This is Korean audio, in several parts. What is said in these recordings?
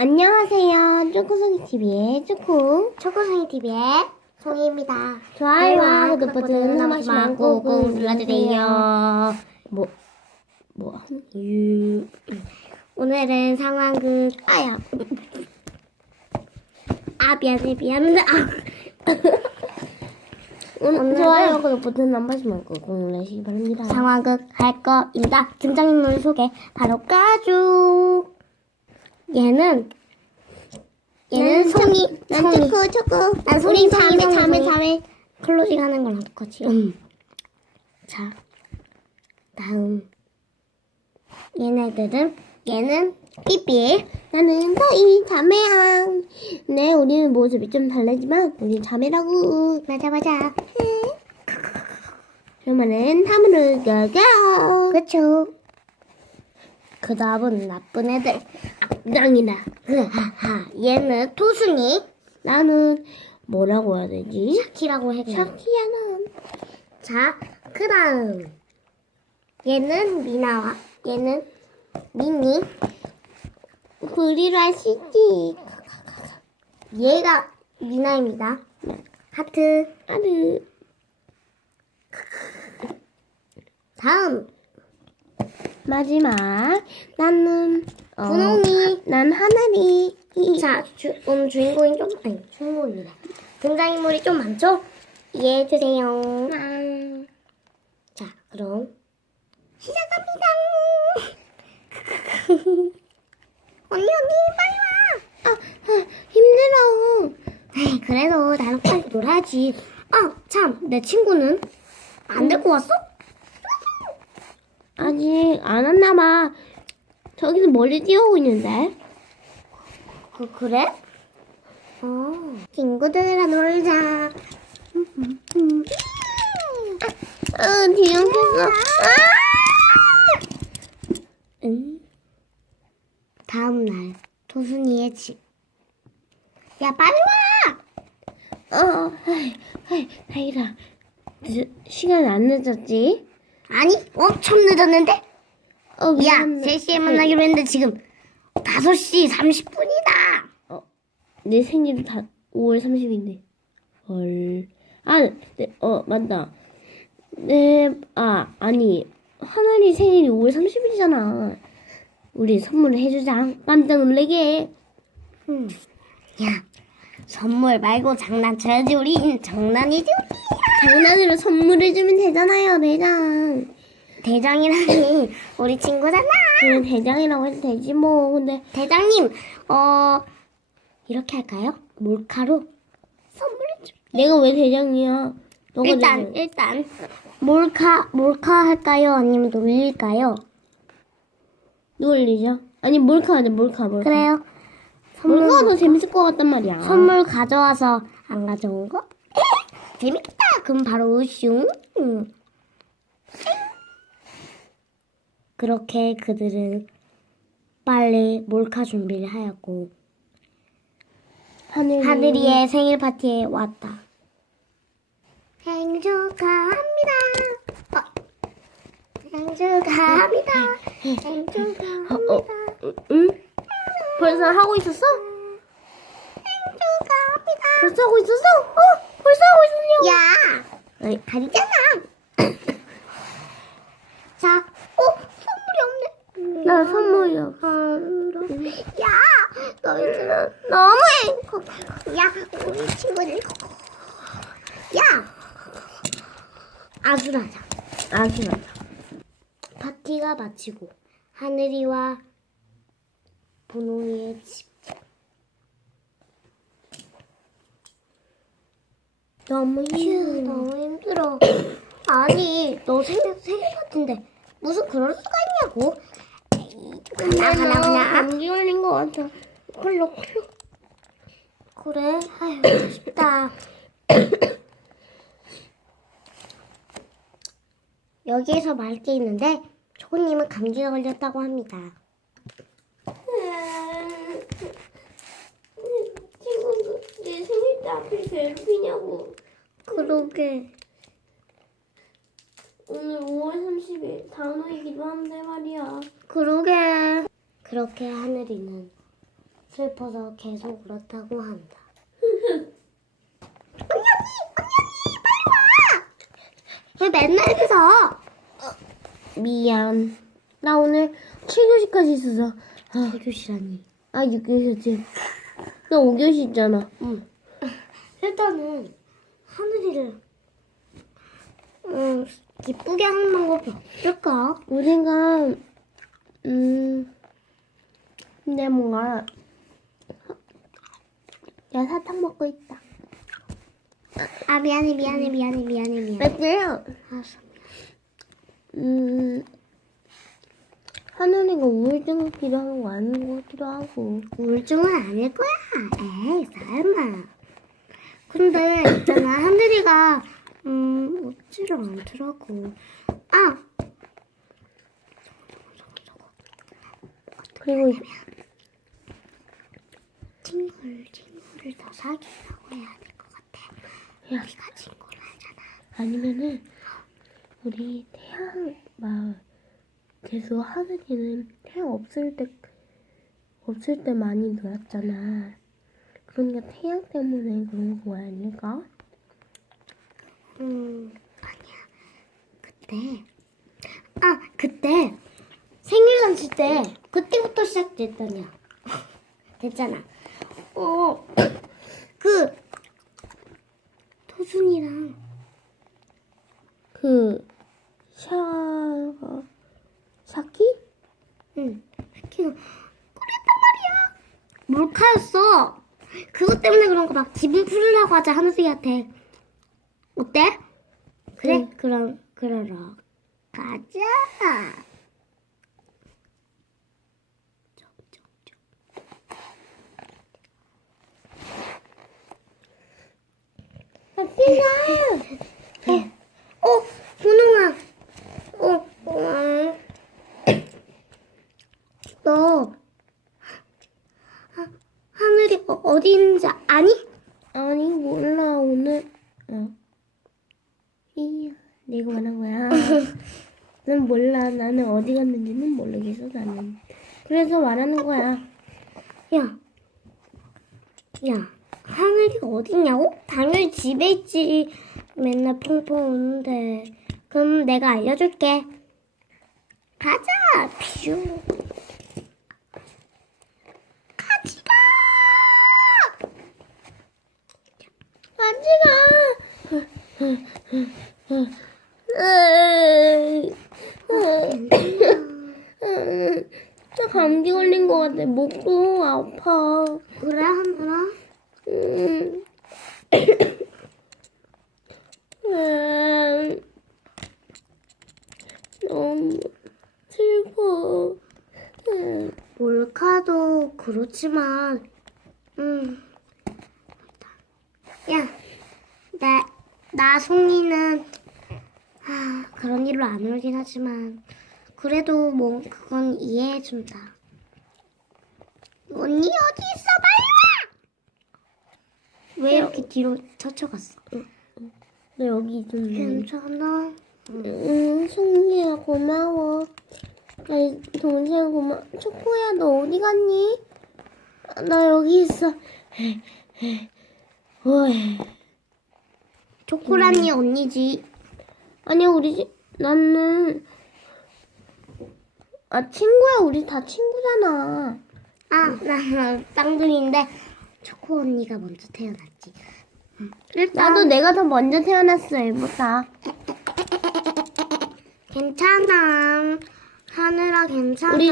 안녕하세요. 쪼코송이 TV의 쪼코. 초코송이 TV의 송이입니다. 좋아요와 구독 버튼 한 번씩만 꾹꾹 눌러주세요. 뭐, 뭐, 하는, 유. 오늘은 상황극 아야. 아 미안해 미안해. 아. 오늘 좋아요 구독 버튼 한 번씩만 꾹꾹 눌러주시기 바랍니다. 상황극 할 거입니다. 등장인물 소개 바로 가죽. 얘는 얘는 난 송이 난 송이. 초코, 초코. 난 우리 송이 송이, 자매, 송이. 자매. 클로징 하는 걸 어떡하지? 음. 자, 다음 얘네들은 얘는 삐삐 나는 너희 자매야. 네, 우리는 모습이 좀 다르지만, 우리 자매라고. 맞아 맞아 그러면은, 다음으로 가가. 그쵸 그 다음은 나쁜 애들 악당이다. 하하 얘는 토순이 나는, 뭐라고 해야 되지? 키라고 해도 샤키야는. 자 그 다음 얘는 미나와 얘는 미니 불이라 아시지? 얘가 미나입니다 하트 아르. 다음 마지막, 나는, 어, 분홍이 난 하늘이. 자, 주, 오늘 주인공이 좀, 아니, 주인공입니다. 등장인물이 좀 많죠? 이해해주세요. 음, 자, 그럼. 시작합니다. 언니, 언니, 빨리 와! 아, 힘들어. 에이, 그래도 나는 빨리 놀아야지. 아, 참, 내 친구는 안 데리고 왔어? 아직 안 왔나 봐. 저기서 멀리 뛰어오고 있는데. 그, 그래? 어, 친구들이랑 놀자. 아, 뒤엉켰어. 아! 응. 다음 날, 도순이의 집. 야, 빨리 와! 어, 하이, 하이, 다행이다. 늦- 시간 안 늦었지? 아니, 엄청 늦었는데? 어, 야, 미안해. 3시에 만나기로 했는데 지금 5시 30분이다. 내 생일이 다 5월 30일인데. 헐. 아, 네, 어, 맞다. 네, 아, 아니. 하늘이 생일이 5월 30일이잖아. 우리 선물을 해주자. 깜짝 놀래게. 음. 야, 선물 말고 장난쳐야지 우리. 장난이지 우리. 장난으로 선물해주면 되잖아요, 대장. 대장이라니 우리 친구잖아. 그냥 대장이라고 해도 되지, 뭐. 근데, 대장님, 어 이렇게 할까요? 몰카로 선물을 좀. 내가 왜 대장이야? 너가 일단 대장. 일단 몰카 몰카 할까요? 아니면 놀릴까요? 놀리죠? 아니, 몰카 하자, 몰카, 몰카. 그래요. 선물 몰카가 더 재밌을 것 같단 말이야. 선물 가져와서 안 가져온 거? 재밌겠다. 그럼 바로 슝. 음. 그렇게 그들은 빨리 몰카 준비를 하였고 하늘이. 하늘이의 생일 파티에 왔다. 생일 축하합니다. 어. 생일 축하합니다. 생일 축하합니다. 어, 어, 응? 벌써 하고 있었어? 생일 축하합니다. 벌써 하고 있었어? 어? 벌써 하고 있었냐고? 야, 너희 다리잖아. 자, 어, 선물이 없네. 나 선물이야. 야, 너희들은 너무해. 야, 우리 친구들. 야, 아수라자. 아시나. 파티가 마치고 하늘이와 분홍이의 집. 너무 휴, 힘들어. 너무 힘들어. 아니, 너 생일, 생일 파티인데 무슨 그럴 수가 있냐고. 가나, 가나, 가나. 감기 걸린 것 같아. 콜록, 콜록. 그래? 아휴, 아쉽다. 여기에서 말할 게 있는데, 초코님은 감기가 걸렸다고 합니다. 친구도 내 생일 때 앞을 괴롭히냐고. 그러게. 오늘 5월 30일 단호이기도 한데 말이야. 그러게. 그렇게 하늘이는 슬퍼서 계속 그렇다고 한다. 언니, 언니, 빨리 와! 왜 맨날 그래서? 미안. 나 오늘 7교시까지 있어서. 아, 교시라니. 아 6교시였지. 나 5교시 있잖아. 응. 일단은 하늘이를 음, 기쁘게 하는 방법이 없을까? 우리가 음 근데 뭔가 야 사탕 먹고 있다. 아 미안해 미안해 미안해 미안해 미안해. 맞아요. 알았어. 음 하늘이가 우울증 기도하는 거 아닌 것 같기도 하고. 우울증은 아닐 거야. 에이 설마. 근데 있잖아 하늘이가 음 웃지를 않더라고. 아 그리고 친구를 친구를 더 사귀라고 해야 될 것 같아. 야 우리가 친구를 하잖아. 아니면은 우리 태양 막 계속 하늘이는 태양 없을 때 없을 때 많이 놀았잖아. 그러니까 태양 때문에 그런 거 아닐까? 음 아니야. 그때 아 그때 생일 잔치 때 그때부터 시작됐다냐. 됐잖아. 어 그 토순이랑 그 샤... 샤키? 응 키가 그랬단 말이야. 몰카였어. 그것 때문에 그런 거 막 기분 풀으려고 하자 한수이한테. 어때? 그래 응. 그럼 그러러 가자. 샤키가! 어, 분홍아. 어, 어. 너 하, 하늘이 어, 어디 있는지 아니? 아니 몰라 오늘 어. 이야 내가 말한 거야. 난 몰라 나는 어디 갔는지는 모르겠어 나는. 그래서 말하는 거야. 야, 야, 하늘이가 어딨냐고? 당연히 집에 있지. 맨날 펑펑 우는데. 그럼 내가 알려줄게. 가자, 퓨. 가지가. 나 감기 걸린 것 같아. 목도 아파. 그래, 하늘아? 음. 음. 너무 슬퍼. 음. 몰카도 그렇지만, 음. 야, 나, 나 송이는, 아, 그런 일로 안 울긴 하지만, 그래도 뭐, 그건 이해해준다. 언니 어디 있어? 빨리 와! 왜 이렇게 뒤로 쳐쳐갔어? 나 여기 있었는데. 괜찮아. 응, 승리야 고마워. 아이, 동생 고마워. 초코야 너 어디 갔니? 아, 나 여기 있어. 어이. 초코라니 언니지. 아니야 우리 집 나는 아 친구야 우리 다 친구잖아. 아, 나 쌍둥이인데, 초코 언니가 먼저 태어났지. 응. 일단, 나도 내가 더 먼저 태어났어 얘보다. 괜찮아. 하늘아 괜찮아. 우리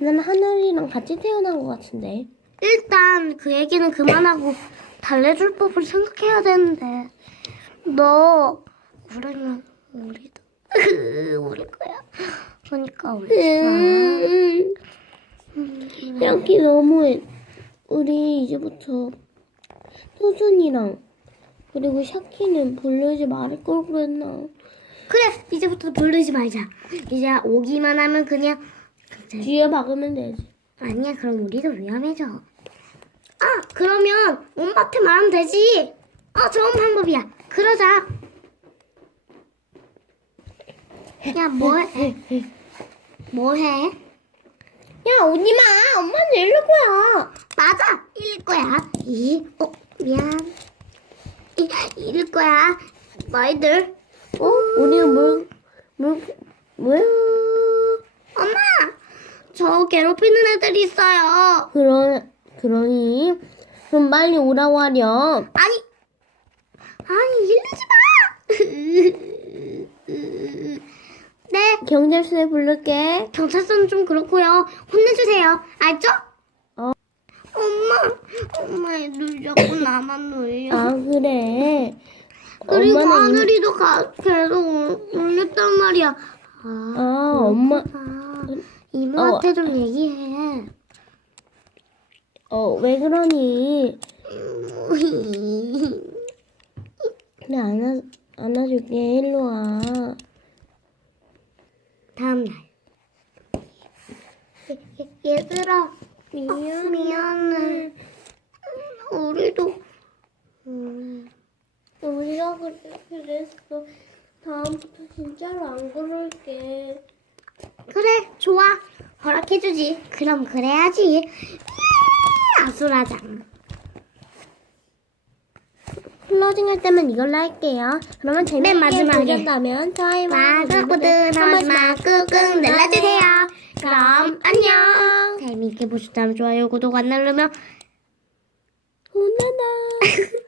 난 하늘이랑 같이 태어난 것 같은데. 일단 그 얘기는 그만하고 달래줄 법을 생각해야 되는데 너 우리면 우리도 우리 거야. 그러니까 우리가 음, 이렇게 너무해. 우리 이제부터 소준이랑 그리고 샤키는 불러지 말을 걸 그랬나. 그래 이제부터 부르지 말자. 이제 오기만 하면 그냥 뒤에 박으면 되지. 아니야 그럼 우리도 위험해져. 아 그러면 엄마한테 말하면 되지. 어 좋은 방법이야. 그러자. 야 뭐 해? 뭐 해? 야 오지 마. 엄마는 이럴 거야. 맞아. 이럴 거야. 이, 어, 미안. 이, 이럴 거야. 너희들. 어? 우리가 뭘, 뭘, 뭐야? 엄마! 저 괴롭히는 애들이 있어요. 그러, 그러니, 그럼 빨리 오라고 하렴. 아니, 아니, 이러지 마! 네, 경찰서에 부를게. 경찰서는 좀 그렇고요. 혼내주세요. 알죠? 어. 엄마, 엄마 애들 자꾸 나만 놀려. 아, 그래. 그리고 엄마는 하늘이도 가, 계속 울렸단 말이야. 아, 아, 엄마, 아, 이모한테 좀 얘기해. 어, 왜 그러니? 그래, 안아, 안아줄게. 일로 와. 다음 날. 얘, 얘, 얘들아, 미안, 미안해. 우리도 음, 우리가 그랬어. 다음부터 진짜로 안 그럴게. 그래, 좋아. 허락해주지. 그럼 그래야지. 음, 아수라장. 클로징 할 때만 이걸로 할게요. 그러면 재밌게 마지막에. 보셨다면 좋아요와 구독 버튼 한 번씩만 꾹꾹 눌러주세요. 그럼 안녕. 재미있게 보셨다면 좋아요, 구독 안 누르면 혼나다.